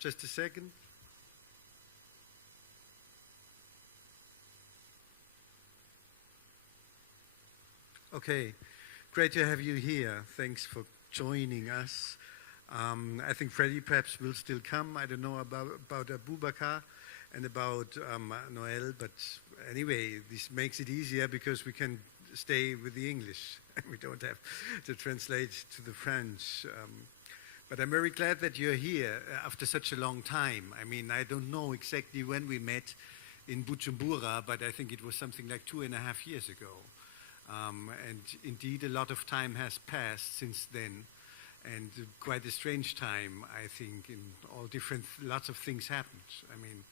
Just a second. Okay, great to have you here. Thanks for joining us. I think Freddy perhaps will still come. I don't know about Abubakar and about Noel, but anyway, this makes it easier because we can stay with the English. We don't have to translate to the French. But I'm very glad that you're here after such a long time. I mean, I don't know exactly when we met in Bujumbura, but I think it was something like 2.5 years ago. And indeed, a lot of time has passed since then. And quite a strange time, I think, in all different, lots of things happened. I mean,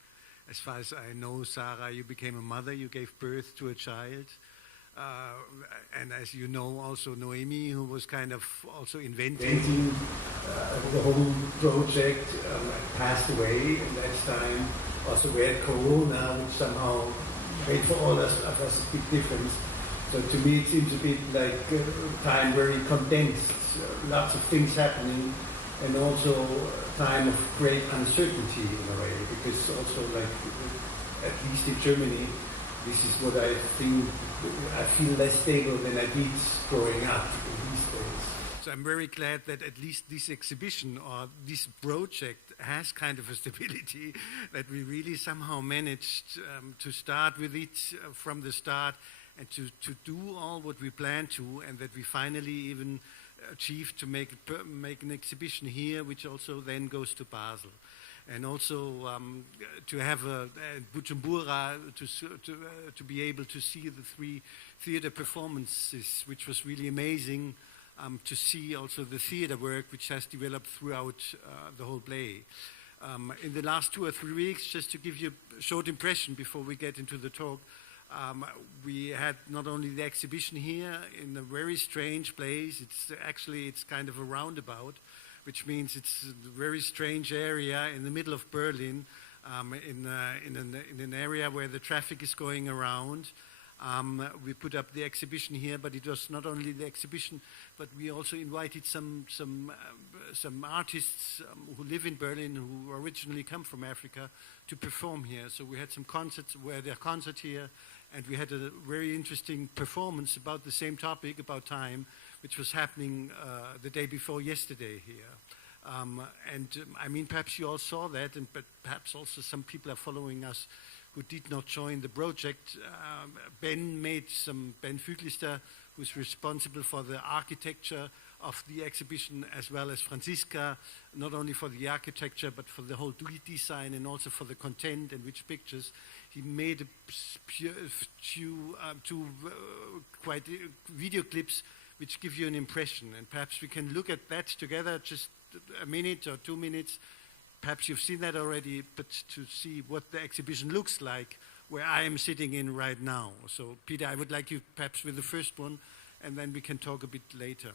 as far as I know, Sarah, you became a mother, you gave birth to a child. And as you know, also Noemi, who was kind of also inventing the whole project, passed away. And last time also we had Corona, which somehow made for all of us a big difference. So to me, it seems a bit like time very condensed, lots of things happening, and also a time of great uncertainty in a way, because also like, at least in Germany, this is what I think, I feel less stable than I did growing up in these days. So I'm very glad that at least this exhibition or this project has kind of a stability, that we really somehow managed to start with it from the start, and to do all what we planned to, and that we finally even achieved to make an exhibition here, which also then goes to Basel. And also to have Bujumbura, to be able to see the 3 theater performances, which was really amazing, to see also the theater work which has developed throughout the whole play. In the last 2 or 3 weeks, just to give you a short impression before we get into the talk, we had not only the exhibition here in a very strange place. It's kind of a roundabout, which means it's a very strange area in the middle of Berlin, in an area where the traffic is going around. We put up the exhibition here, but it was not only the exhibition, but we also invited some artists who live in Berlin, who originally come from Africa, to perform here. So we had some concerts, we had a concert here, and we had a very interesting performance about the same topic, about time, which was happening the day before yesterday here. I mean, perhaps you all saw that, but perhaps also some people are following us who did not join the project. Ben Füglister, who's responsible for the architecture of the exhibition, as well as Franziska, not only for the architecture, but for the whole design and also for the content and which pictures. He made two quite video clips which give you an impression. And perhaps we can look at that together, just a minute or 2 minutes. Perhaps you've seen that already, but to see what the exhibition looks like, where I am sitting in right now. So Peter, I would like you perhaps with the first one, and then we can talk a bit later.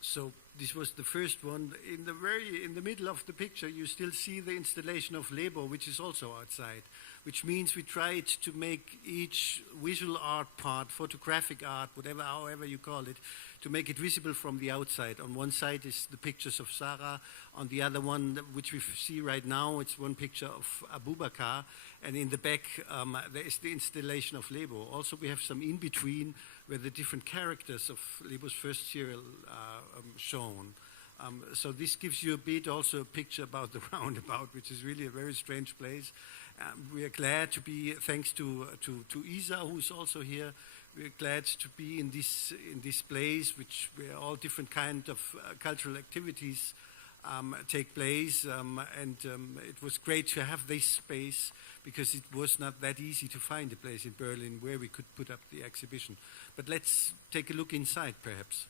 So this was the first one. In the middle of the picture, you still see the installation of Lebo, which is also outside, which means we tried to make each visual art part, photographic art, whatever, however you call it, to make it visible from the outside. On one side is the pictures of Sarah. On the other one, which we see right now, it's one picture of Abubakar. And in the back, there is the installation of Lebo. Also, we have some in-between where the different characters of Lebo's first serial are shown. So this gives you a bit also a picture about the roundabout, which is really a very strange place. We are glad to be, thanks to Isa, who's also here, we're glad to be in this place, where all different kind of cultural activities take place, and it was great to have this space because it was not that easy to find a place in Berlin where we could put up the exhibition. But let's take a look inside, perhaps.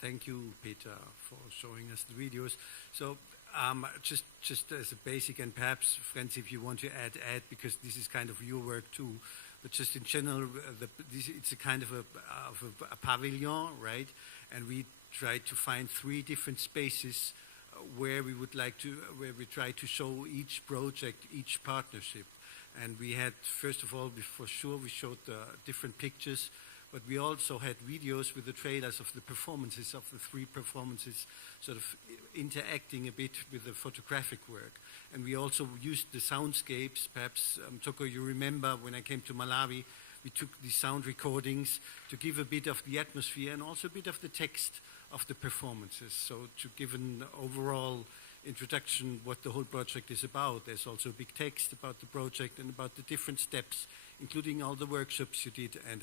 Thank you, Peter, for showing us the videos. So just as a basic, and perhaps, Franzi, if you want to add, because this is kind of your work too, but just in general, it's a kind of a pavilion, right? And we tried to find 3 different spaces where we try to show each project, each partnership. And we had, first of all, for sure, we showed different pictures, but we also had videos with the trailers of the performances, of the 3 performances, sort of interacting a bit with the photographic work. And we also used the soundscapes. Perhaps, Toko, you remember when I came to Malawi, we took the sound recordings to give a bit of the atmosphere and also a bit of the text of the performances. So to give an overall introduction what the whole project is about. There's also a big text about the project and about the different steps, including all the workshops you did, and.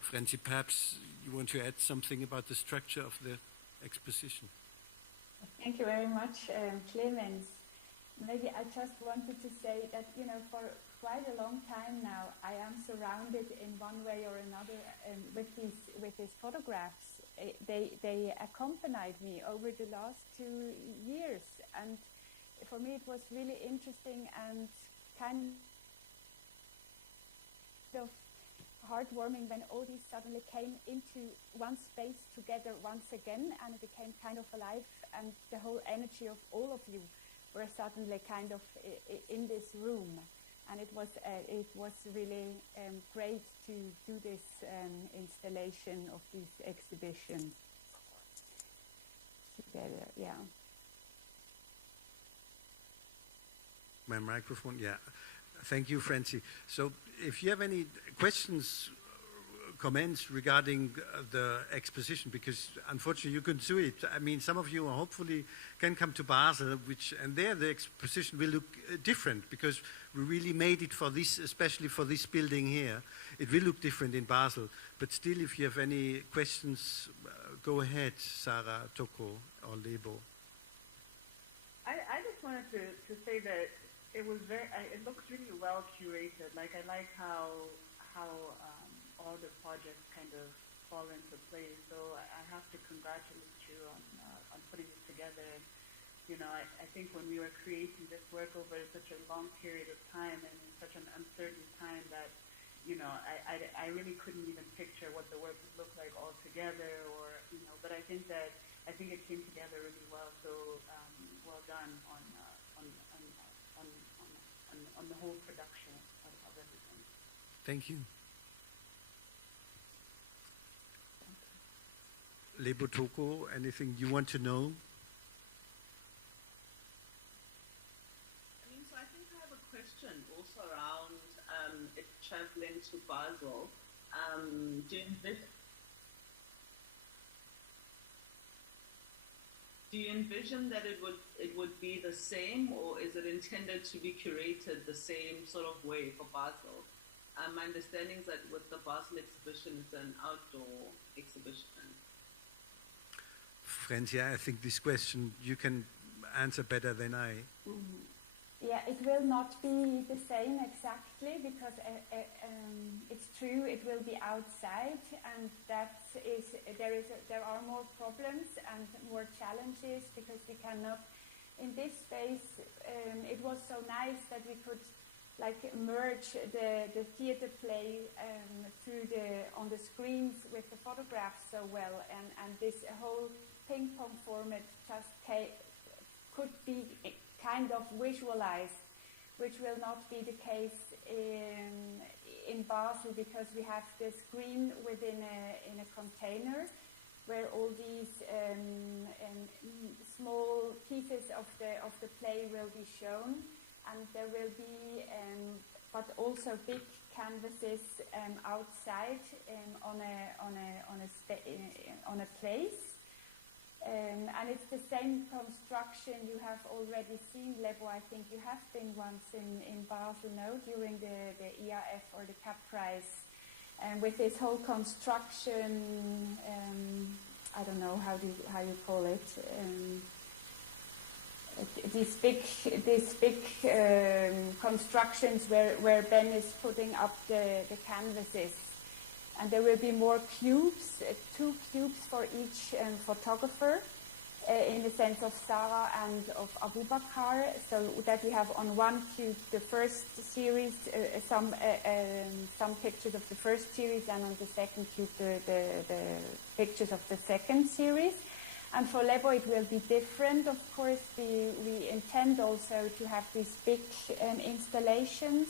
Franzi, perhaps you want to add something about the structure of the exposition. Thank you very much, Clemens. Maybe I just wanted to say that, for quite a long time now, I am surrounded in one way or another with these photographs. They accompanied me over the last 2 years, and for me it was really interesting and kind of heartwarming when all these suddenly came into one space together once again, and it became kind of alive, and the whole energy of all of you were suddenly kind of in this room, and it was really great to do this installation of these exhibitions together. Yeah. My microphone, yeah. Thank you, Francie. So if you have any questions, comments regarding the exposition, because unfortunately you couldn't do it. I mean, some of you hopefully can come to Basel, and there the exposition will look different, because we really made it for this, especially for this building here. It will look different in Basel, but still, if you have any questions, go ahead, Sarah, Toko, or Lebo. I just wanted to say that it was it looks really well curated. Like, I like how all the projects kind of fall into place. So I have to congratulate you on putting it together. You know, I think when we were creating this work over such a long period of time and in such an uncertain time that, you know, I really couldn't even picture what the work would look like all together, or, you know, but I think it came together really well. So well done on the whole production of everything. Thank you. Lebo Toko, anything you want to know? So I think I have a question also around it traveling to Basel. Do you envision that it would be the same, or is it intended to be curated the same sort of way for Basel? My understanding is that with the Basel exhibition, it's an outdoor exhibition. Francia, I think this question you can answer better than I. Mm-hmm. Yeah, it will not be the same exactly, because it's true, it will be outside, and there are more problems and more challenges, because we cannot, in this space, it was so nice that we could like merge the theater play on the screens with the photographs so well, and this whole ping pong format just could be kind of visualized, which will not be the case in Basel, because we have the screen within a container where all these small pieces of the play will be shown, and there will be but also big canvases outside on a place. And it's the same construction you have already seen, Lebo. I think you have been once in Basel, no, during the EAF or the CAP Prize, with this whole construction. I don't know how you call it. These big constructions where Ben is putting up the canvases. And there will be more cubes, 2 cubes for each photographer, in the sense of Sarah and of Abubakar, so that we have on one cube the first series, some pictures of the first series, and on the second cube the pictures of the second series. And for Lebo it will be different, of course. We intend also to have these big installations,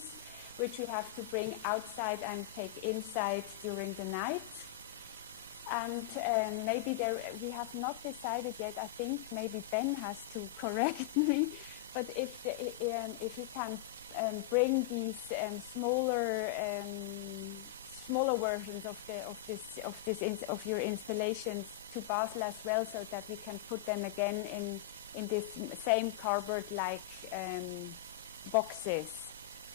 which we have to bring outside and take inside during the night. And maybe we have not decided yet. I think maybe Ben has to correct me. But if we can bring these smaller versions of your installations to Basel as well, so that we can put them again in this same cardboard-like boxes.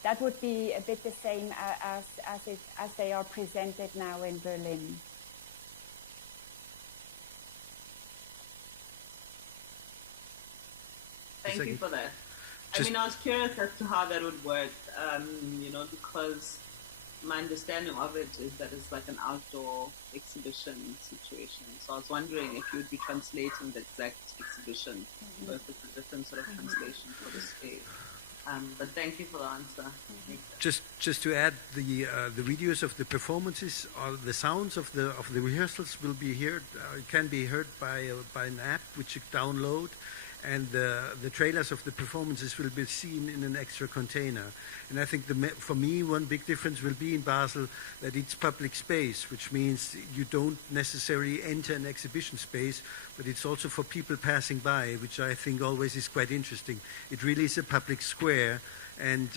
That would be a bit the same as they are presented now in Berlin. Thank you for that. I was curious as to how that would work, because my understanding of it is that it's like an outdoor exhibition situation. So I was wondering if you would be translating the exact exhibition, or if it's a different sort of translation for the space. But thank you for the answer. Just to add, the videos of the performances, or the sounds of the rehearsals will be heard. Can be heard by an app which you download, and the trailers of the performances will be seen in an extra container. And I think for me one big difference will be in Basel that it's public space, which means you don't necessarily enter an exhibition space, but it's also for people passing by, which I think always is quite interesting. It really is a public square, And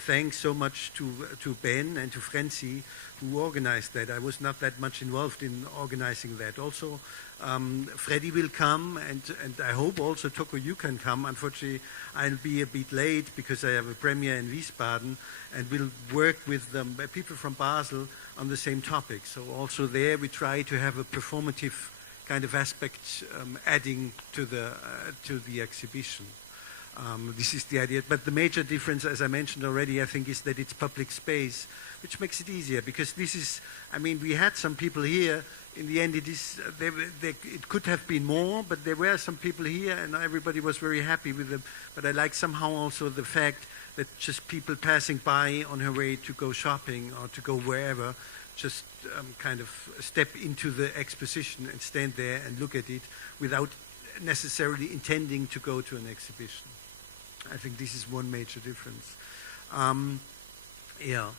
thanks so much to Ben and to Franzi who organized that. I was not that much involved in organizing that. Also, Freddy will come, and I hope also Toko you can come. Unfortunately, I'll be a bit late because I have a premiere in Wiesbaden, and we'll work with people from Basel on the same topic. So also there we try to have a performative kind of aspect adding to the exhibition. This is the idea, but the major difference, as I mentioned already, I think, is that it's public space, which makes it easier, because this is, I mean, we had some people here. In the end, it could have been more, but there were some people here, and everybody was very happy with them. But I like somehow also the fact that just people passing by on her way to go shopping or to go wherever, just kind of step into the exposition and stand there and look at it without necessarily intending to go to an exhibition. I think this is one major difference. Yeah.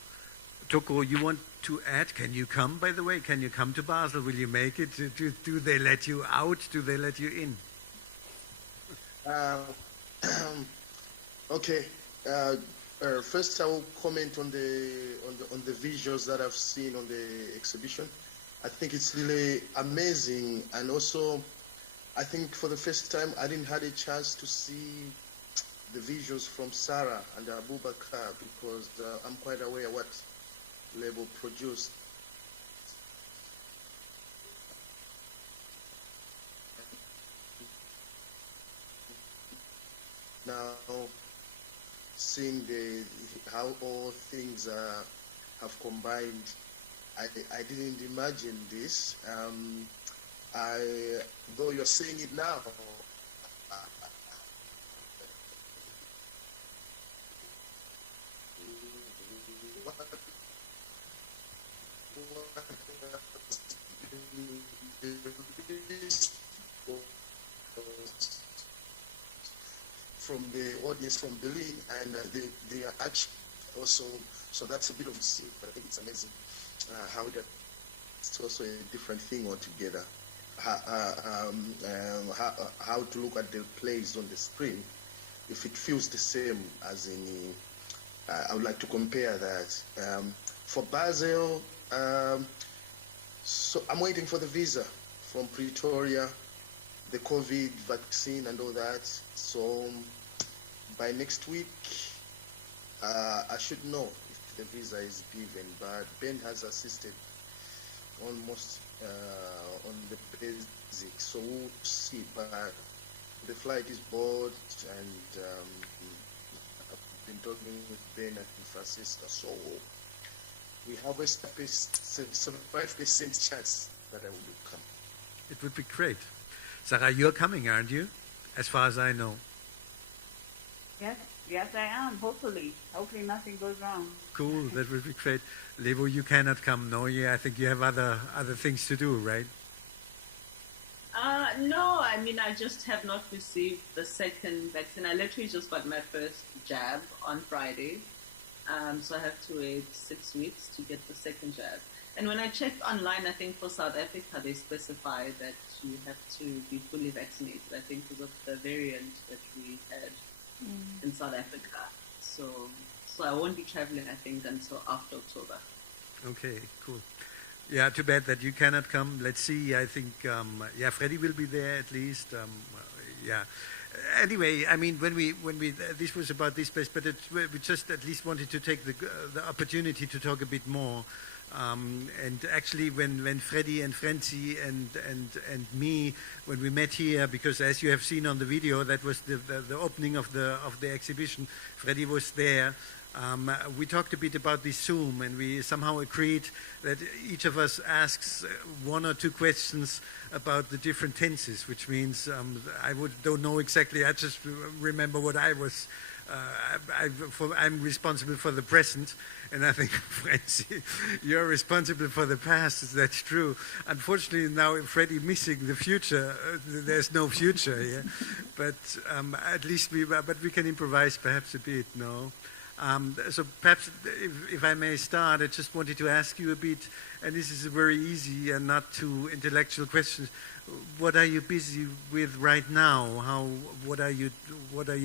Toko, you want to add? Can you come, by the way? Can you come to Basel? Will you make it? Do they let you out? Do they let you in? Okay. First, I will comment on the visuals that I've seen on the exhibition. I think it's really amazing, and also, I think for the first time I didn't have a chance to see the visuals from Sarah and Abubakar, because I'm quite aware what label produced. Now, seeing how all things have combined, I didn't imagine this. Though you're saying it now, from the audience from Berlin, and they are actually also, so that's a bit of a secret, but I think it's amazing how that it's also a different thing altogether. How to look at the plays on the screen, if it feels the same as in, I would like to compare that. For Basel, so I'm waiting for the visa from Pretoria, the COVID vaccine and all that. So by next week, I should know if the visa is given, but Ben has assisted almost on the basics, so we'll see. But the flight is board, and I've been talking with Ben and Franziska, so we have a 75% chance that I will come. It would be great. Sarah, you're coming, aren't you? As far as I know. Yes, I am. Hopefully nothing goes wrong. Cool, that would be great. Lebo, you cannot come, no? Yeah, I think you have other things to do, right? No, I mean, I just have not received the second vaccine. I literally just got my first jab on Friday. So I have to wait 6 weeks to get the second jab. And when I checked online, I think for South Africa, they specify that you have to be fully vaccinated, I think because of the variant that we had in South Africa. So I won't be traveling, I think, until after October. Okay, cool. Yeah, too bad that you cannot come. Let's see. I think, yeah, Freddy will be there at least. Yeah. Anyway, I mean, when we this was about this place, but we just at least wanted to take the opportunity to talk a bit more. And actually, when Freddy and Franzi and me, when we met here, because as you have seen on the video, that was the opening of the exhibition. Freddy was there. We talked a bit about this Zoom, and we somehow agreed that each of us asks 1 or 2 questions about the different tenses, which means don't know exactly. I just remember what I was. I'm responsible for the present, and I think, Franzi, you're responsible for the past. That's true. Unfortunately, now Freddy missing the future. There's no future here, but at least we can improvise perhaps a bit. No. So perhaps, if I may start, I just wanted to ask you a bit, and this is a very easy and not too intellectual question. What are you busy with right now? What are your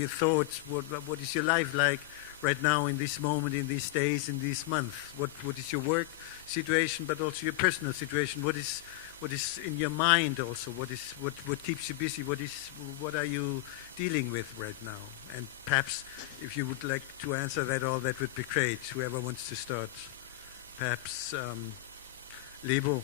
thoughts? What is your life like right now, in this moment, in these days, in this month? What is your work situation, but also your personal situation? What is in your mind also? What keeps you busy? What are you dealing with right now? And perhaps if you would like to answer that all, that would be great. Whoever wants to start. Perhaps Lebo.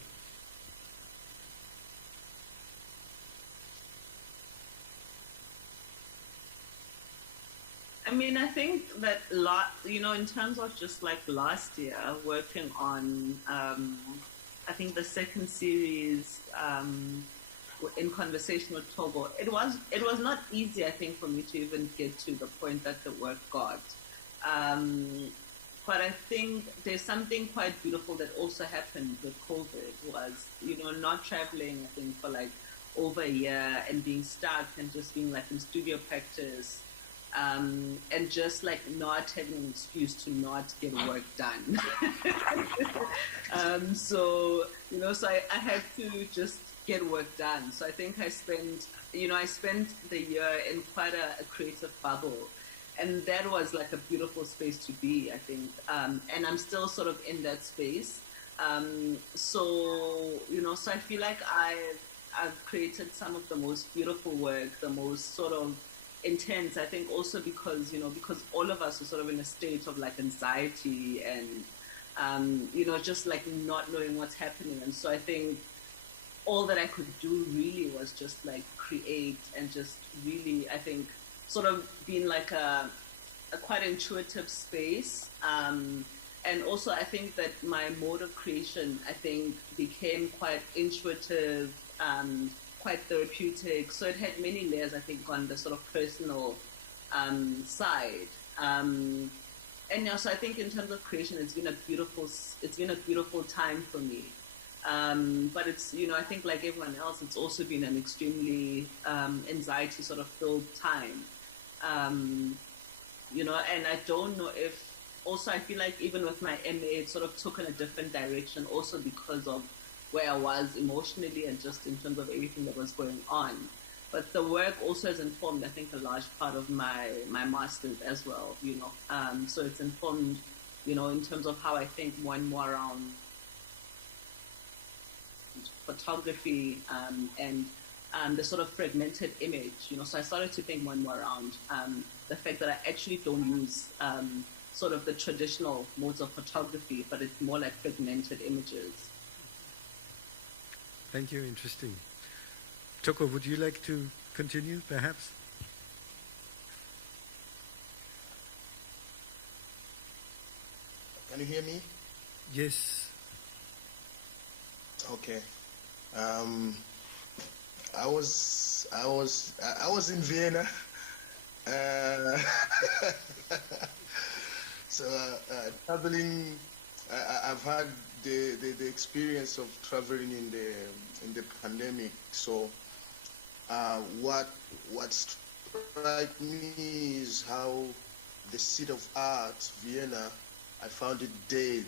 I mean, I think that in terms of just like last year, working on, I think the second series in conversation with Togo, it was not easy, I think, for me to even get to the point that the work got. But I think there's something quite beautiful that also happened with COVID was, not traveling, I think, for like over a year and being stuck and just being like in studio practice. And just like not having an excuse to not get work done. So I had to just get work done. So I think I spent the year in quite a creative bubble. And that was like a beautiful space to be, I think. And I'm still sort of in that space. So I feel like I've created some of the most beautiful work, the most sort of intense, I think, also because all of us are sort of in a state of like anxiety and just like not knowing what's happening. And so I think all that I could do really was just like create and just really, I think, sort of being like a quite intuitive space. And also I think that my mode of creation, I think, became quite intuitive, quite therapeutic. So it had many layers, I think, on the sort of personal side. And so I think in terms of creation, it's been a beautiful time for me. But it's, I think like everyone else, it's also been an extremely anxiety sort of filled time. And I don't know if, also I feel like even with my MA, it sort of took in a different direction also because of where I was emotionally and just in terms of everything that was going on. But the work also has informed, I think, a large part of my master's as well, So it's informed, in terms of how I think more and more around photography and the sort of fragmented image, So I started to think more and more around the fact that I actually don't use sort of the traditional modes of photography, but it's more like fragmented images. Thank you. Interesting. Toko, would you like to continue, perhaps? Can you hear me? Yes. Okay. I was in Vienna. So traveling, I've had the experience of traveling in the pandemic. So what struck me is how the city of art, Vienna, I found it dead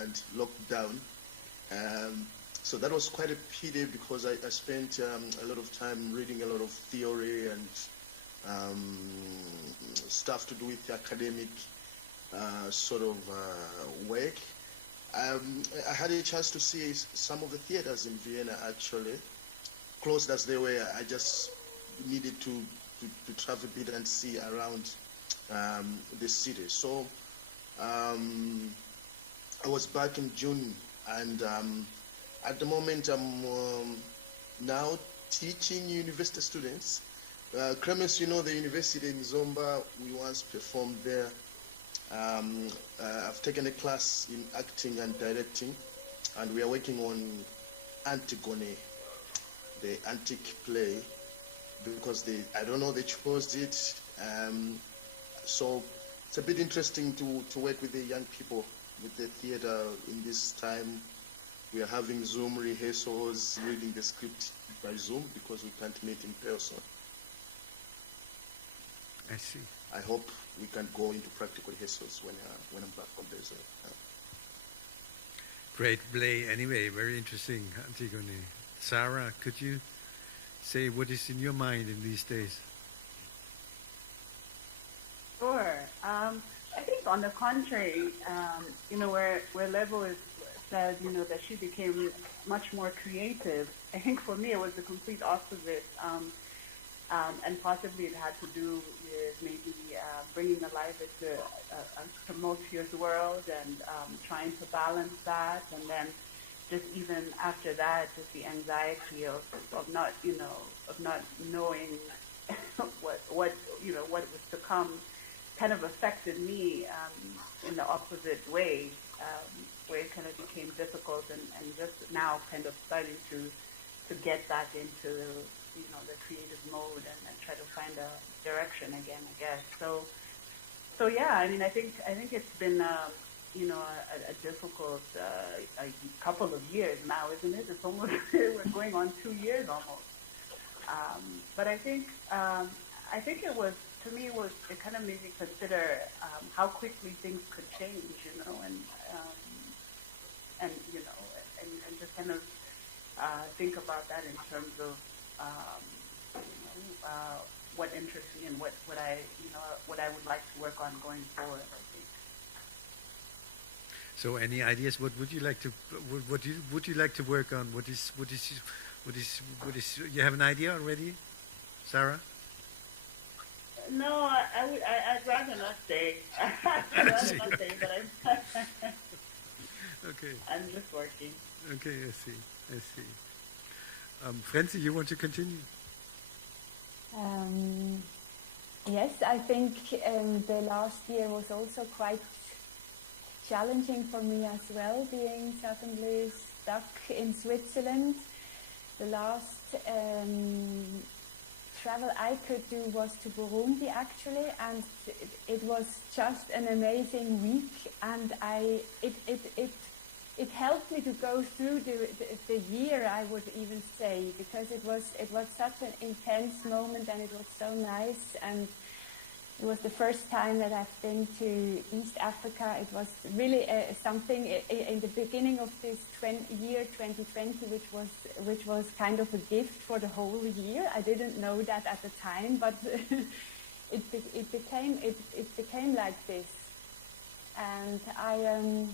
and locked down. So that was quite a pity because I spent a lot of time reading a lot of theory and stuff to do with academic sort of work. I had a chance to see some of the theaters in Vienna, actually. Closed as they were, I just needed to travel a bit and see around the city. So I was back in June, and at the moment I'm now teaching university students. Clemens, the university in Zomba, we once performed there. I've taken a class in acting and directing, and we are working on Antigone, the antique play, because I don't know, they chose it. So it's a bit interesting to work with the young people, with the theater in this time. We are having Zoom rehearsals, reading the script by Zoom because we can't meet in person. I see. I hope we can go into practical rehearsals when I'm back from there. Great play. Anyway, very interesting, Antigone. Sarah, could you say what is in your mind in these days? Sure. I think on the contrary, where Levo says, that she became much more creative. I think for me it was the complete opposite, and possibly it had to do with maybe bringing alive into a tumultuous world and trying to balance that, and then just even after that, just the anxiety of not knowing what was to come, kind of affected me in the opposite way, where it kind of became difficult, and just now kind of starting to get back into the creative mode and try to find a direction again, I guess. So yeah, I mean, I think it's been a difficult a couple of years now, isn't it? It's almost we're going on 2 years almost. But I think it was, to me, it kind of made me consider how quickly things could change, and just kind of think about that in terms of what interests me and what I would like to work on going forward, I think. So, any ideas? What would you like to? Would you like to work on? What is? You have an idea already, Sarah? No, I'd rather not say. I'd rather not say, but Okay. I'm just working. Okay, I see. Franzi, you want to continue? Yes, I think the last year was also quite challenging for me as well, being suddenly stuck in Switzerland. The last travel I could do was to Burundi, actually, and it was just an amazing week, and it helped me to go through the year, I would even say, because it was such an intense moment, and it was so nice, and it was the first time that I've been to East Africa. It was really something in the beginning of this year 2020, which was kind of a gift for the whole year. I didn't know that at the time, but it became like this, and I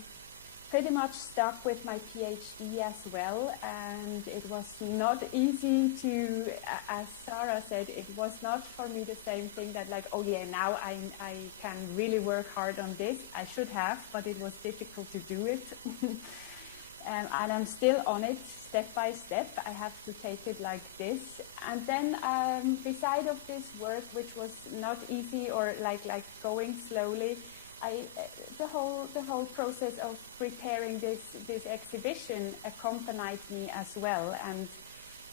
pretty much stuck with my PhD as well, and it was not easy to, as Sarah said, it was not for me the same thing that like, oh yeah, now I can really work hard on this. I should have, but it was difficult to do it. And I'm still on it, step by step. I have to take it like this. And then beside of this work, which was not easy or like going slowly, the whole process of preparing this exhibition accompanied me as well. And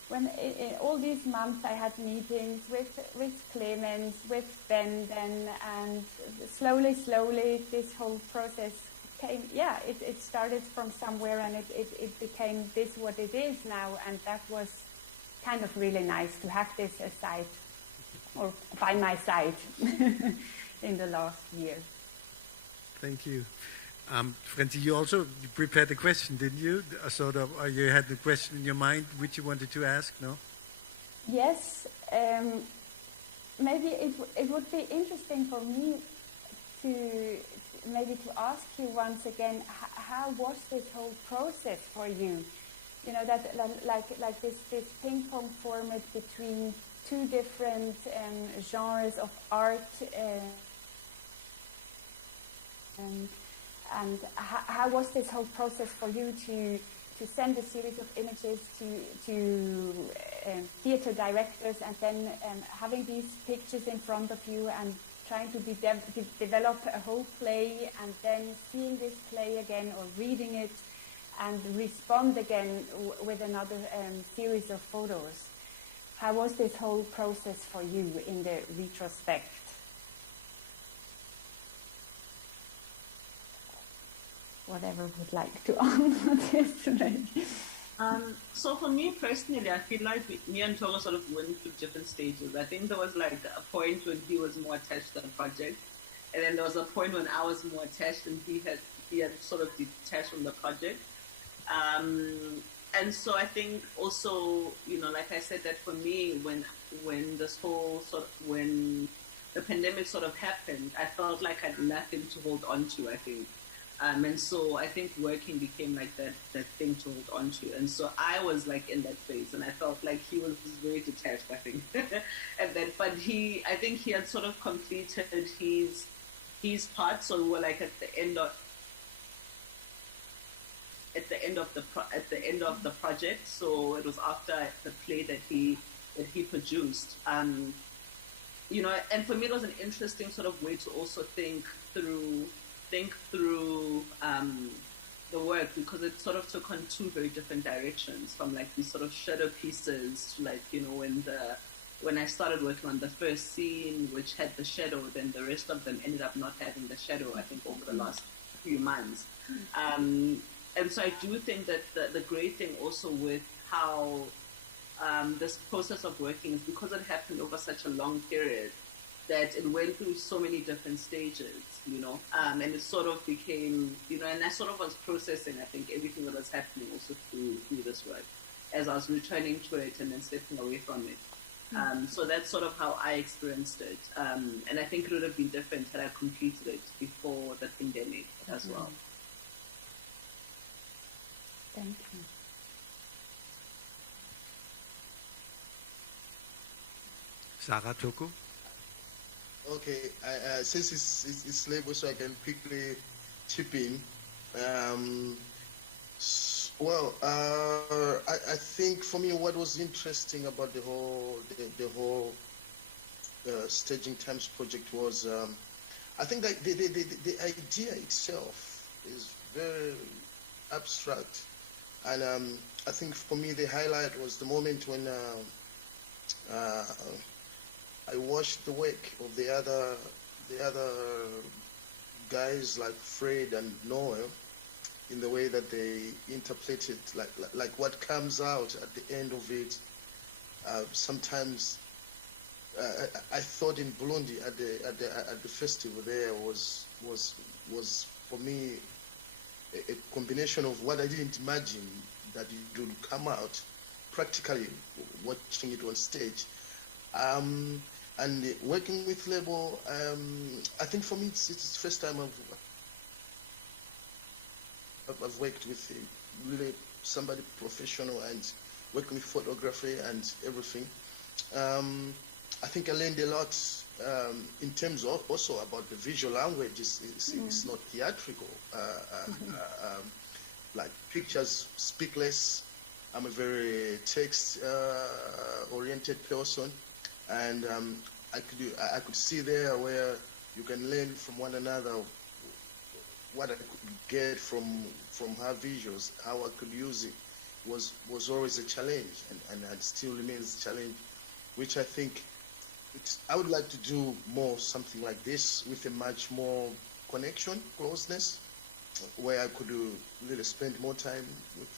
when in all these months I had meetings with Clemens, with Ben, and slowly this whole process came. Yeah, it started from somewhere, and it became this what it is now, and that was kind of really nice to have this aside or by my side in the last year. Thank you. Franzi, you also prepared a question, didn't you? Sort of, you had the question in your mind which you wanted to ask, no? Yes. Maybe it would be interesting for me to ask you once again, how was this whole process for you? You know, that like this ping pong format between two different genres of art. And how was this whole process for you to send a series of images to theater directors, and then having these pictures in front of you and trying to develop a whole play, and then seeing this play again or reading it and respond again with another series of photos? How was this whole process for you in the retrospect? Whatever would like to answer this today. So for me personally, I feel like me and Togo sort of went through different stages. I think there was like a point when he was more attached to the project, and then there was a point when I was more attached and he had sort of detached from the project. And so I think also, you know, like I said, that for me, when this whole sort of, when the pandemic sort of happened, I felt like I had nothing to hold on to, I think. And so I think working became like that thing to hold on to. And so I was like in that phase, and I felt like he was very detached, I think. And then, but I think he had sort of completed his part. So we were like at the end of the project. So it was after the play that he produced. You know, and for me it was an interesting sort of way to also think through the work, because it sort of took on two very different directions, from like these sort of shadow pieces to, like, you know, when I started working on the first scene, which had the shadow, then the rest of them ended up not having the shadow, I think, over the last few months. And so I do think that the great thing also with how this process of working is, because it happened over such a long period, that it went through so many different stages, you know, and it sort of became, you know, and I sort of was processing, I think, everything that was happening also through this work, as I was returning to it and then stepping away from it. So that's sort of how I experienced it. And I think it would have been different had I completed it before the pandemic as well. Thank you. Sarah Toko? Okay, since it's labeled, so I can quickly chip in. I think for me, what was interesting about the whole Staging Times project was, I think that the idea itself is very abstract, and I think for me the highlight was the moment when I watched the work of the other guys like Fred and Noel, in the way that they interpret it, like what comes out at the end of it. Sometimes I thought in Burundi at the festival there was for me a combination of what I didn't imagine that it would come out practically watching it on stage. And working with label, I think for me it's the first time I've worked with really somebody professional and working with photography and everything. I think I learned a lot in terms of also about the visual language. It's not theatrical. Like pictures speak less. I'm a very text-oriented person. And I could see there where you can learn from one another what I could get from her visuals, how I could use it was always a challenge, and it still remains a challenge, which I think I would like to do more something like this with a much more connection, closeness, where I could really spend more time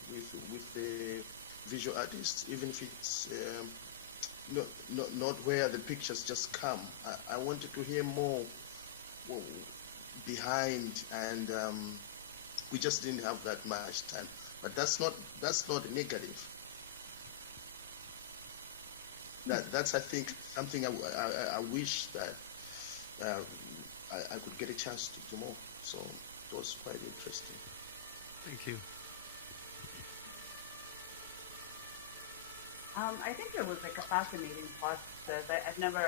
with the visual artist, even if it's not where the pictures just come. I wanted to hear more behind, and we just didn't have that much time. But that's not a negative. That's I think something I wish that I could get a chance to do more. So it was quite interesting. Thank you. I think it was like a fascinating process. I've never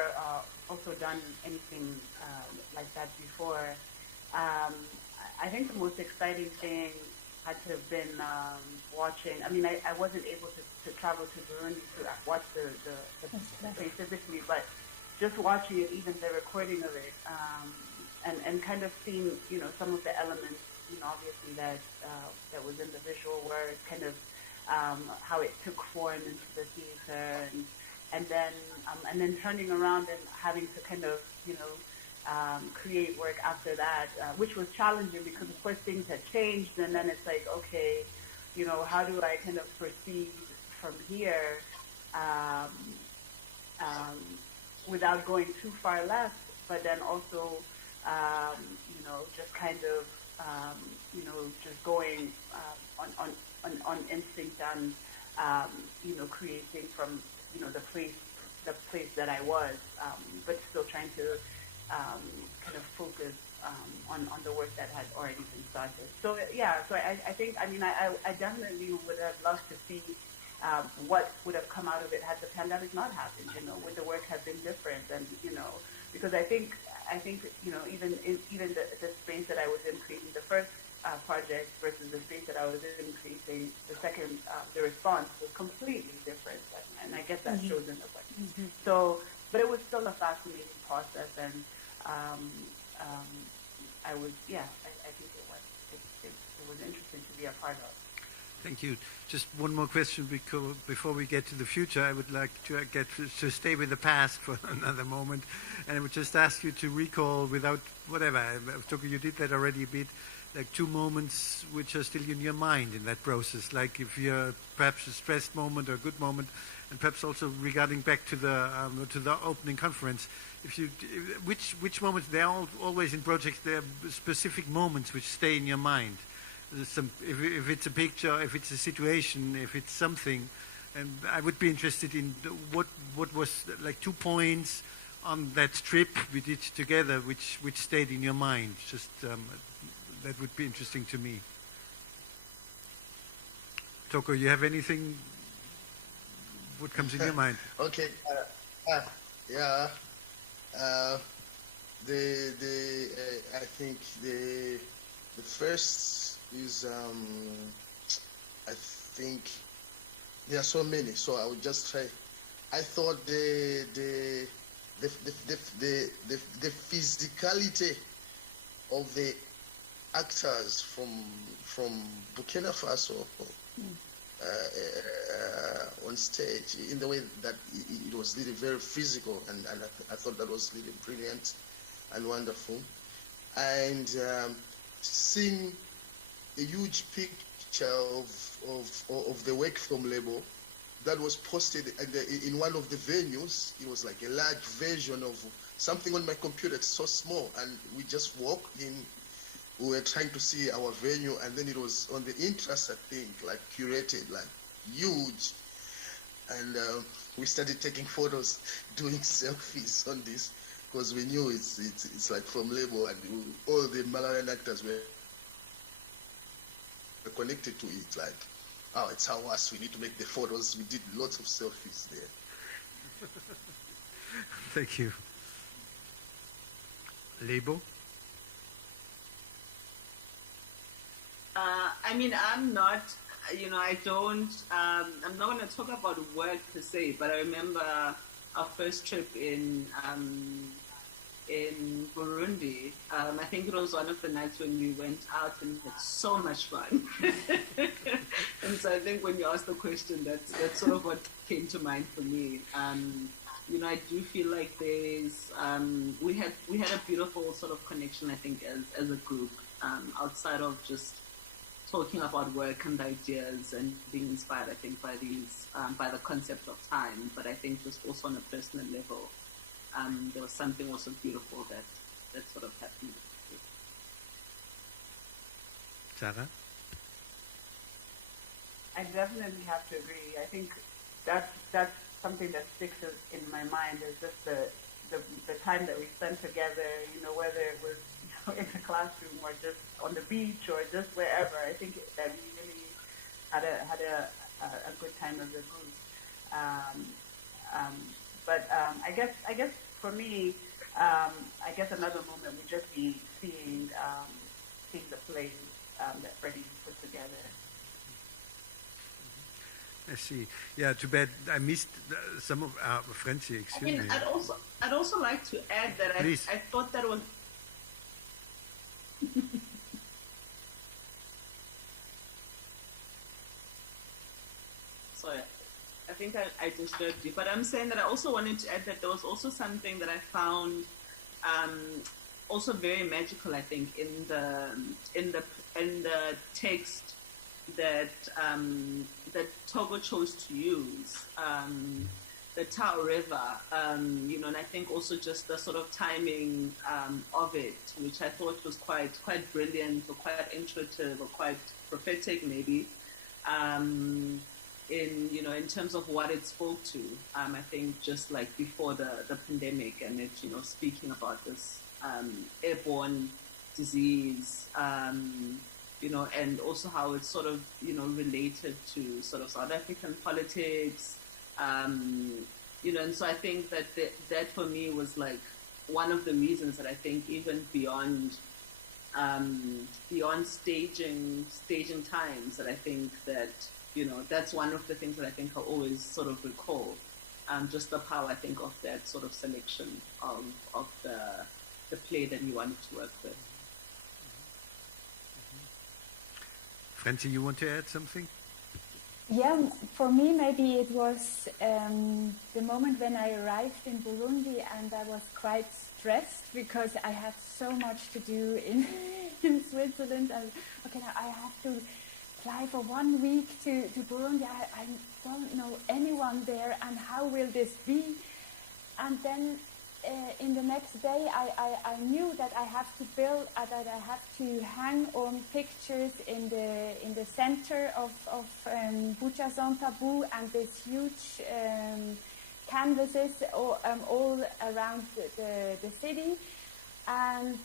also done anything like that before. I think the most exciting thing had to have been watching. I mean, I wasn't able to travel to Burundi to watch the play physically, but just watching it, even the recording of it, and kind of seeing, you know, some of the elements, you know, obviously that was in the visual work, kind of how it took form into the theater, and then turning around and having to kind of, you know, create work after that, which was challenging because of course things had changed, and then it's like, okay, you know, how do I kind of proceed from here without going too far left, but then also, you know, just kind of, you know, just going on instinct and, you know, creating from, you know, the place the place that I was, but still trying to kind of focus on the work that had already been started. So yeah, so I think, I mean, I definitely would have loved to see what would have come out of it had the pandemic not happened, you know, would the work have been different? And, you know, because I think, you know, even the space that I was in creating the first project versus the space that I was in creating the second, the response was completely different. And I guess that shows in the work. So, but it was still a fascinating process, and I was, yeah, I think it was interesting to be a part of. Thank you. Just one more question before we get to the future. I would like to stay with the past for another moment, and I would just ask you to recall, without whatever, Toko, you did that already a bit, like 2 moments which are still in your mind in that process, like if you're perhaps a stressed moment or a good moment, and perhaps also regarding back to the opening conference, which moments, they're always in projects, there are specific moments which stay in your mind. If it's a picture, if it's a situation, if it's something, and I would be interested in what was like 2 points on that trip we did together which stayed in your mind. Just that would be interesting to me. Toko, you have anything? What comes in your mind? Okay. Yeah. I think the first is I think there are so many, so I would just try. I thought the physicality of the actors from Burkina Faso on stage, in the way that it was really very physical, and I thought that was really brilliant and wonderful. And seeing a huge picture of the work from label that was posted in one of the venues. It was like a large version of something on my computer. It's so small, and we just walked in. We were trying to see our venue, and then it was on the interest, I think, like curated, like huge. And we started taking photos, doing selfies on this, because we knew it's like from label, and all the Malawian actors were connected to it. Like, oh, it's ours. We need to make the photos. We did lots of selfies there. Thank you. Label. I mean, I'm not, you know, I don't, I'm not going to talk about work per se, but I remember our first trip in Burundi. I think it was one of the nights when we went out, and had so much fun. And so I think when you asked the question, that's sort of what came to mind for me. You know, I do feel like there's, we had a beautiful sort of connection, I think, as a group, outside of just talking about work and ideas and being inspired, I think, by these, by the concept of time. But I think just also on a personal level, there was something also beautiful that sort of happened. Sarah? I definitely have to agree. I think that's something that sticks in my mind, is just the time that we spent together, you know, whether it was, you know, in the classroom or just on the beach or just wherever. I think that we really had a good time as a group. But I guess for me, I guess another moment would just be seeing the play that Freddy put together. I see. Yeah, too bad I missed some of Francie, excuse me. I'd also like to add that I thought that was sorry, I think I disturbed you, but I'm saying that I also wanted to add that there was also something that I found also very magical, I think, in the text that that Togo chose to use, the Tao River, you know, and I think also just the sort of timing of it, which I thought was quite brilliant, or quite intuitive, or quite prophetic maybe, in, you know, in terms of what it spoke to, I think just like before the pandemic, and it, speaking about this airborne disease, and also how it's sort of, related to sort of South African politics, and so I think that for me was like one of the reasons that I think even beyond staging times, that I think that, that's one of the things that I think I always sort of recall, just the power, I think, of that sort of selection of the play that you wanted to work with. Franzi, you want to add something? Yeah, for me maybe it was the moment when I arrived in Burundi, and I was quite stressed because I had so much to do in Switzerland. Okay, now I have to fly for 1 week to Burundi. I don't know anyone there, and how will this be? And then in the next day, I knew that I have to build, that I have to hang on pictures in the center of Bucha-Zontabu, and this huge canvases all around the city. And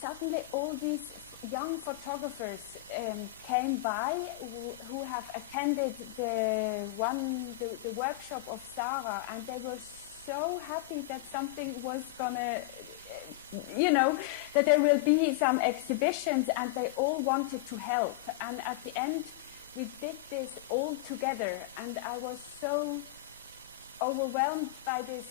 suddenly all these young photographers came by who have attended the workshop of Sarah, and they were so happy that something was gonna, that there will be some exhibitions, and they all wanted to help. And at the end, we did this all together, and I was so overwhelmed by this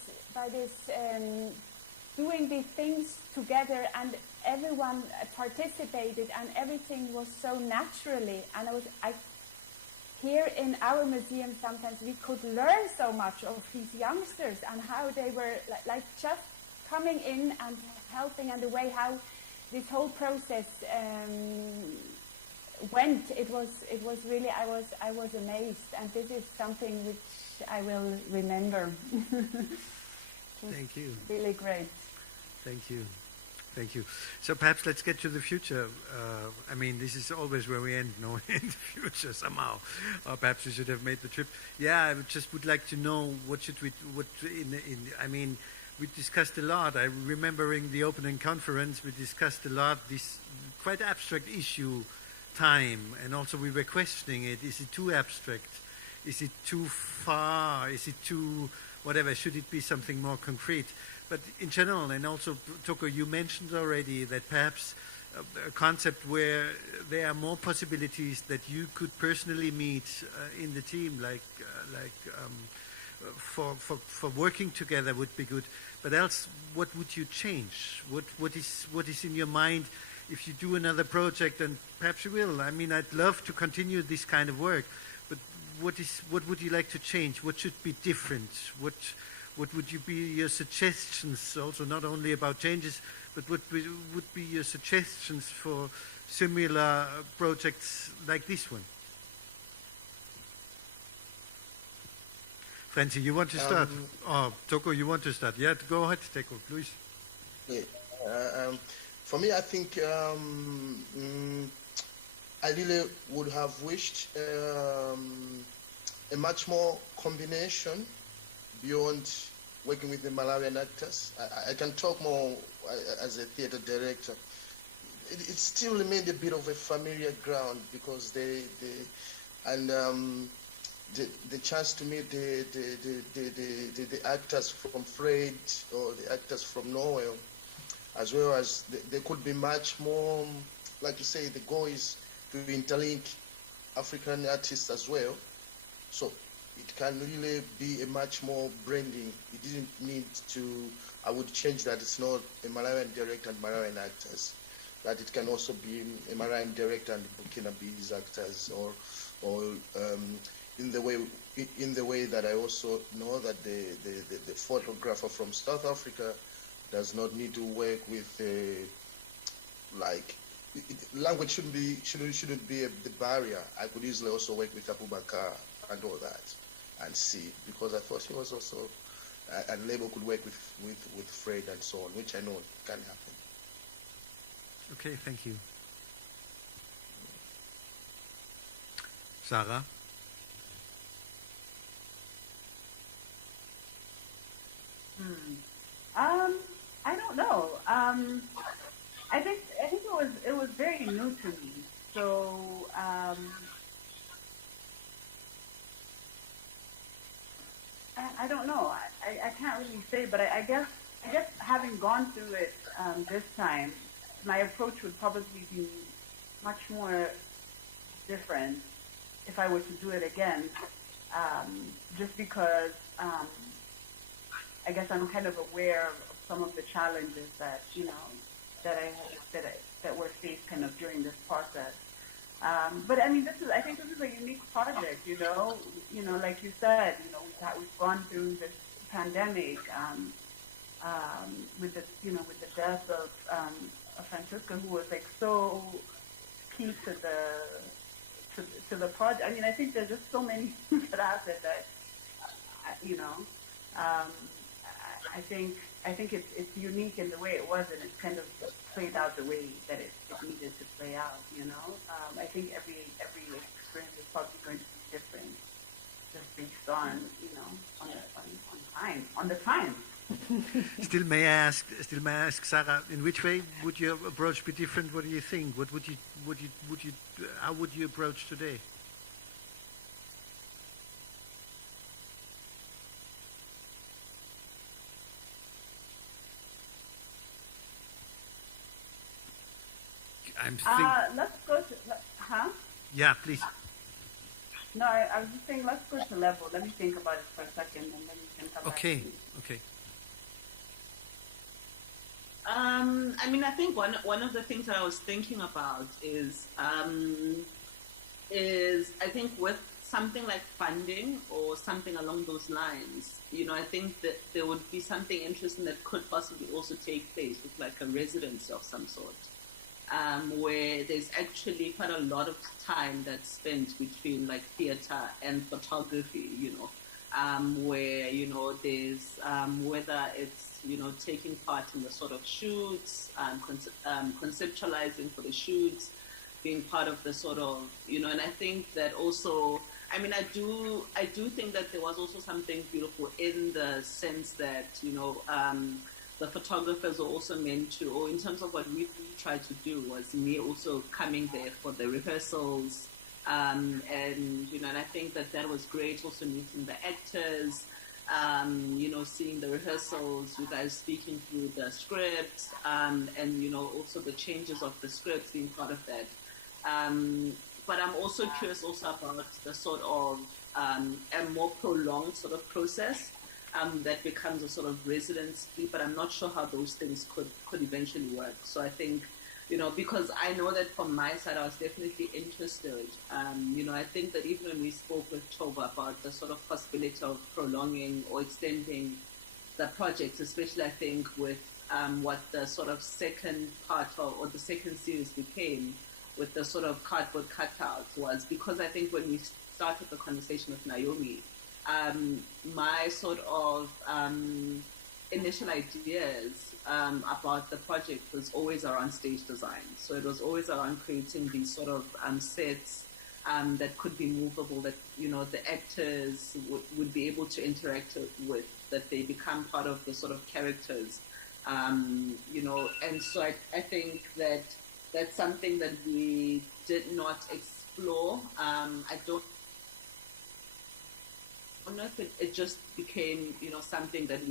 doing these things together, and everyone participated, and everything was so naturally. And here in our museum, sometimes we could learn so much of these youngsters and how they were like just coming in and helping, and the way how this whole process went. It was really, I was amazed, and this is something which I will remember. Thank you. Really great. Thank you. Thank you. So perhaps let's get to the future. I mean, this is always where we end, no, in the future somehow. Or perhaps we should have made the trip. Yeah, I would like to know I mean, we discussed a lot. I remember in the opening conference, we discussed a lot this quite abstract issue, time, and also we were questioning it. Is it too abstract? Is it too far? Is it too whatever? Should it be something more concrete? But in general, and also, Toko, you mentioned already that perhaps a concept where there are more possibilities that you could personally meet in the team, for working together would be good. But else, what would you change? What is in your mind if you do another project? And perhaps you will. I mean, I'd love to continue this kind of work. But what would you like to change? What should be different? What would you be your suggestions, also not only about changes, but would be your suggestions for similar projects like this one? Franzi, you want to start? Toko, you want to start? Yeah, go ahead, Toko, please. Yeah. For me, I think I really would have wished a much more combination beyond working with the Malawian actors. I can talk more as a theater director. It still remained a bit of a familiar ground because the chance to meet the actors from Fred or the actors from Norway, as well as there could be much more, like you say, the goal is to interlink African artists as well. So it can really be a much more branding. It didn't need to, I would change that it's not a Malawian director and Malawian actors, that it can also be a Malawian director and Burkinabese actors, or in the way that I also know that the photographer from South Africa does not need to work with language shouldn't be the barrier. I could easily also work with Abubakar and all that and see, because I thought he was also and label could work with Fred and so on, which I know can happen. Okay, thank you. Sarah? new to me. So I don't know. I can't really say, but I guess having gone through it this time, my approach would probably be much more different if I were to do it again. Just because I guess I'm kind of aware of some of the challenges that that were faced kind of during this process. But I mean, I think this is a unique project. You know, like you said, we've gone through this pandemic with the death of Franziska, who was like so key to the project. I mean, I think there's just so many things that happened that I think it's unique in the way it was, and it kind of played out the way that it needed to play out. I think every experience is probably going to be different, just based on on the time. Still may I ask Sarah, in which way would your approach be different? What do you think? How would you approach today? Let's go to, Yeah, please. No, I was just saying, let's go to level. Let me think about it for a second, and then you can come back to me. Okay. I mean, I think one of the things that I was thinking about is I think with something like funding or something along those lines, I think that there would be something interesting that could possibly also take place with like a residency of some sort. Where there's actually quite a lot of time that's spent between like theater and photography, where, there's whether it's, taking part in the sort of shoots, conceptualizing for the shoots, being part of the sort of, and I think that also, I mean, I do think that there was also something beautiful in the sense that, the photographers were also meant to, or in terms of what we tried to do, was me also coming there for the rehearsals, and I think that was great. Also meeting the actors, seeing the rehearsals, you guys speaking through the scripts, and also the changes of the scripts, being part of that. But I'm also curious also about the sort of a more prolonged sort of process. That becomes a sort of residency, but I'm not sure how those things could eventually work. So I think, because I know that from my side, I was definitely interested. I think that even when we spoke with Tova about the sort of possibility of prolonging or extending the project, especially I think with what the sort of second part or the second series became with the sort of cardboard cutouts, was because I think when we started the conversation with Naomi, my sort of initial ideas about the project was always around stage design. So it was always around creating these sort of sets that could be movable, that the actors would be able to interact with, that they become part of the sort of characters, and so I think that that's something that we did not explore. I don't know if it just became, something that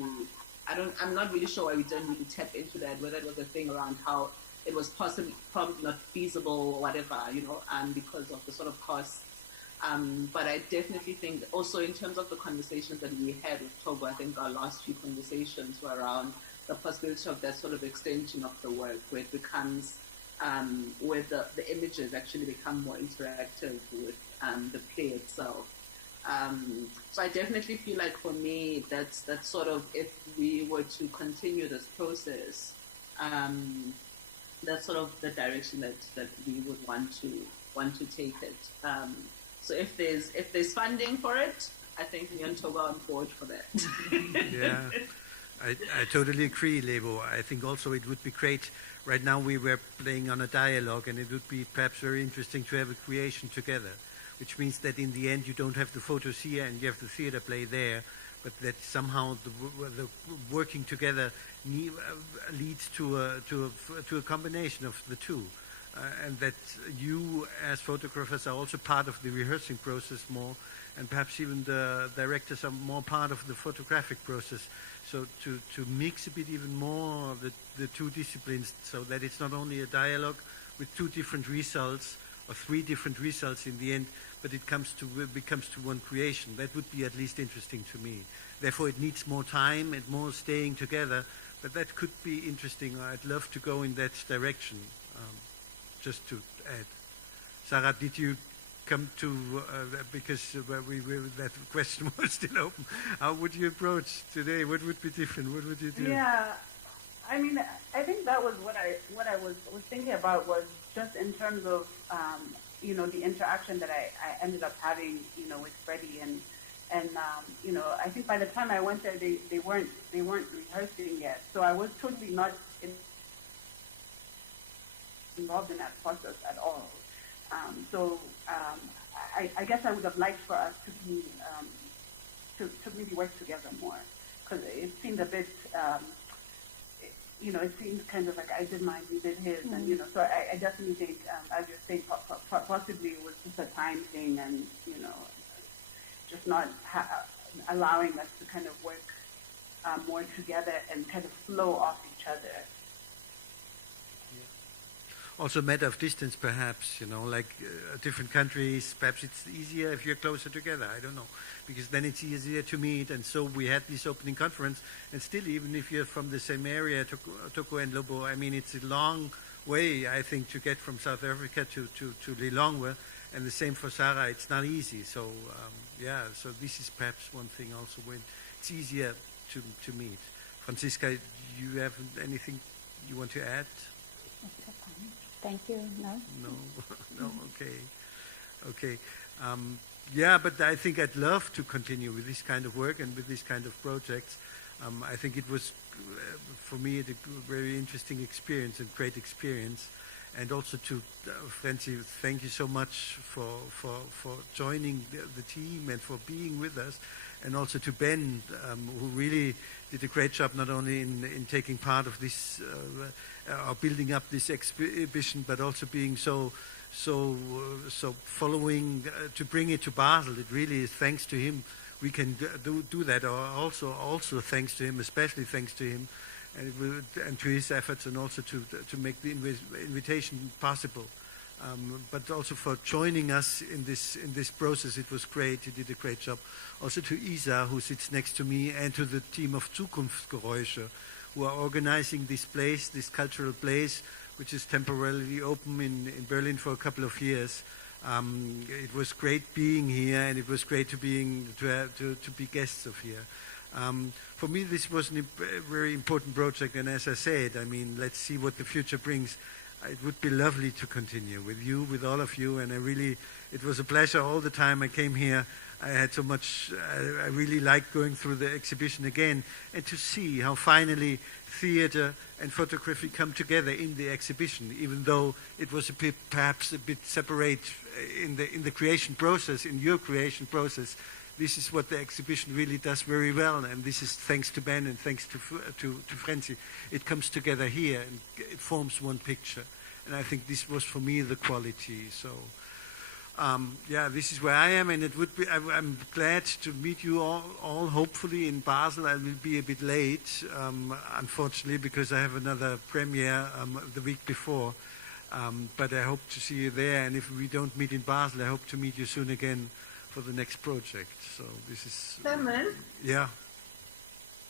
I'm not really sure why we didn't really tap into that, whether it was a thing around how it was probably not feasible or whatever, because of the sort of costs. But I definitely think also in terms of the conversations that we had with Togo, I think our last few conversations were around the possibility of that sort of extension of the work, where it becomes, where the images actually become more interactive with the play itself. So I definitely feel like for me, that's sort of, if we were to continue this process, that's sort of the direction that we would want to take it. So if there's funding for it, I think me and Togo are on board for that. Yeah, I totally agree, Lebo. I think also it would be great. Right now we were playing on a dialogue, and it would be perhaps very interesting to have a creation together, which means that in the end you don't have the photos here and you have the theater play there, but that somehow the working together leads to a combination of the two. and that you as photographers are also part of the rehearsing process more, and perhaps even the directors are more part of the photographic process. So to mix a bit even more the two disciplines, so that it's not only a dialogue with two different results or three different results in the end, but it becomes to one creation. That would be at least interesting to me. Therefore, it needs more time and more staying together, but that could be interesting. I'd love to go in that direction. Just to add, Sarah, did you come to because that question was still open? How would you approach today? What would be different? What would you do? Yeah, I mean, I think that was what I was thinking about, was just in terms of you know, the interaction that I ended up having, you know, with Freddy, and you know, I think by the time I went there, they weren't rehearsing yet, so I was totally not involved in that process at all. So I guess I would have liked for us to be to really work together more, because it seemed a bit, you know, it seemed kind of like I did mine, he did his, and you know, so I definitely think, as you're saying, possibly it was just a time thing, and you know, just not allowing us to kind of work more together and kind of flow off each other. Also a matter of distance, perhaps, you know, like different countries, perhaps it's easier if you're closer together, I don't know, because then it's easier to meet. And so we had this opening conference, and still, even if you're from the same area, Toko and Lobo, I mean, it's a long way, I think, to get from South Africa to Lilongwe, and the same for Sarah, it's not easy. So, yeah, so this is perhaps one thing also when it's easier to meet. Franziska, you have anything you want to add? Thank you. No. No. Okay. Yeah, but I think I'd love to continue with this kind of work and with this kind of projects. I think it was, for me, a very interesting experience and great experience. And also to Franzi, thank you so much for joining the team and for being with us. And also to Ben, who really did a great job, not only in taking part of this, or building up this exhibition, but also being so following to bring it to Basel. It really is thanks to him we can do that, or also thanks to him, especially thanks to him, and to his efforts, and also to make the invitation possible. But also for joining us in this process. It was great. You did a great job. Also to Isa, who sits next to me, and to the team of Zukunftsgeräusche, who are organizing this place, this cultural place, which is temporarily open in Berlin for a couple of years. It was great being here, and it was great to be guests of here. For me, this was a very important project, and as I said, I mean, let's see what the future brings. It would be lovely to continue with you, with all of you, and it was a pleasure all the time I came here. I had so much, I really liked going through the exhibition again, and to see how finally theater and photography come together in the exhibition, even though it was perhaps a bit separate in the creation process, in your creation process. This is what the exhibition really does very well, and this is thanks to Ben and thanks to Franzi. It comes together here and it forms one picture, and I think this was for me the quality. So, yeah, this is where I am, and it would be. I'm glad to meet you all hopefully in Basel. I will be a bit late, unfortunately, because I have another premiere the week before. But I hope to see you there, and if we don't meet in Basel, I hope to meet you soon again for the next project. So this is... Clemens? Yeah?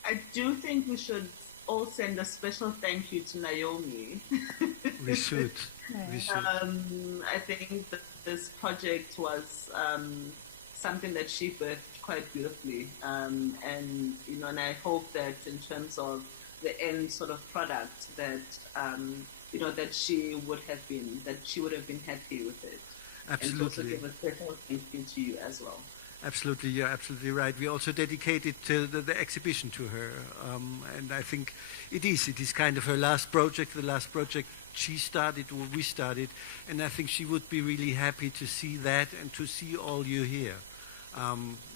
I do think we should all send a special thank you to Naomi. We should. We should. I think that this project was something that she birthed quite beautifully. And, you know, and I hope that in terms of the end sort of product that, you know, that she would have been happy with it. Absolutely. And also give a special thank you to you as well. Absolutely, you're absolutely right. We also dedicated the exhibition to her, and I think it is kind of her last project, the last project she started or we started, and I think she would be really happy to see that and to see all you here.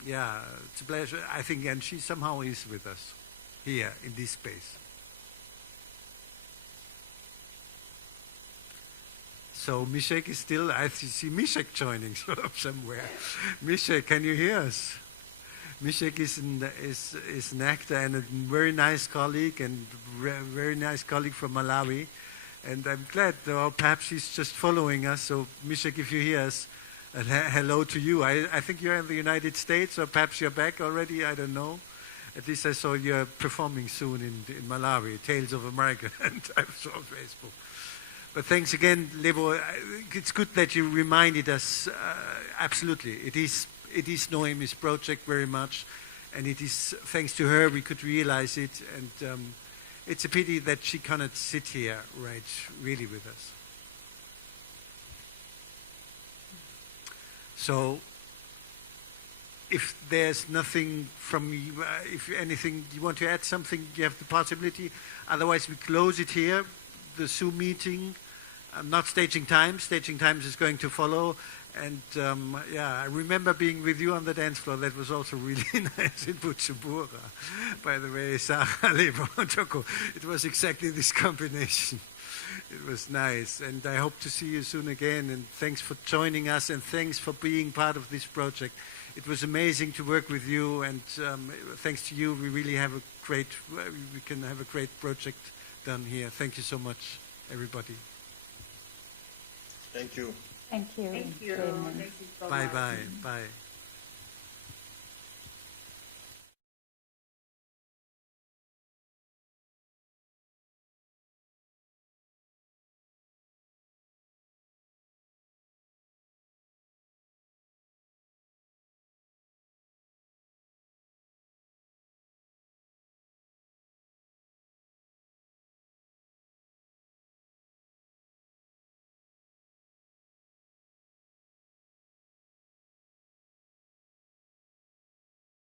Yeah, it's a pleasure, I think, and she somehow is with us here in this space. So Mishek is still, I see Mishek joining somewhere. Mishek, can you hear us? Mishek is an actor and a very nice colleague, and very nice colleague from Malawi. And I'm glad, or perhaps he's just following us. So Mishek, if you hear us, hello to you. I think you're in the United States, or perhaps you're back already, I don't know. At least I saw you're performing soon in Malawi, Tales of America, and I saw on Facebook. But thanks again, Lebo. It's good that you reminded us. Absolutely, it is Noemi's project very much, and it is thanks to her we could realize it. And it's a pity that she cannot sit here, right, really with us. So, if there's nothing from you, if anything you want to add something, you have the possibility. Otherwise, we close it here. The Zoom meeting, not Staging Times. Staging Times is going to follow. And yeah, I remember being with you on the dance floor. That was also really nice in Bujumbura. By the way, Sarah, Lebo, Joko, it was exactly this combination. It was nice. And I hope to see you soon again. And thanks for joining us, and thanks for being part of this project. It was amazing to work with you, and thanks to you, we really have we can have a great project done here. Thank you so much, everybody. Thank you. Thank you. Thank you. Clemens. Thank you so much. Bye-bye. Bye.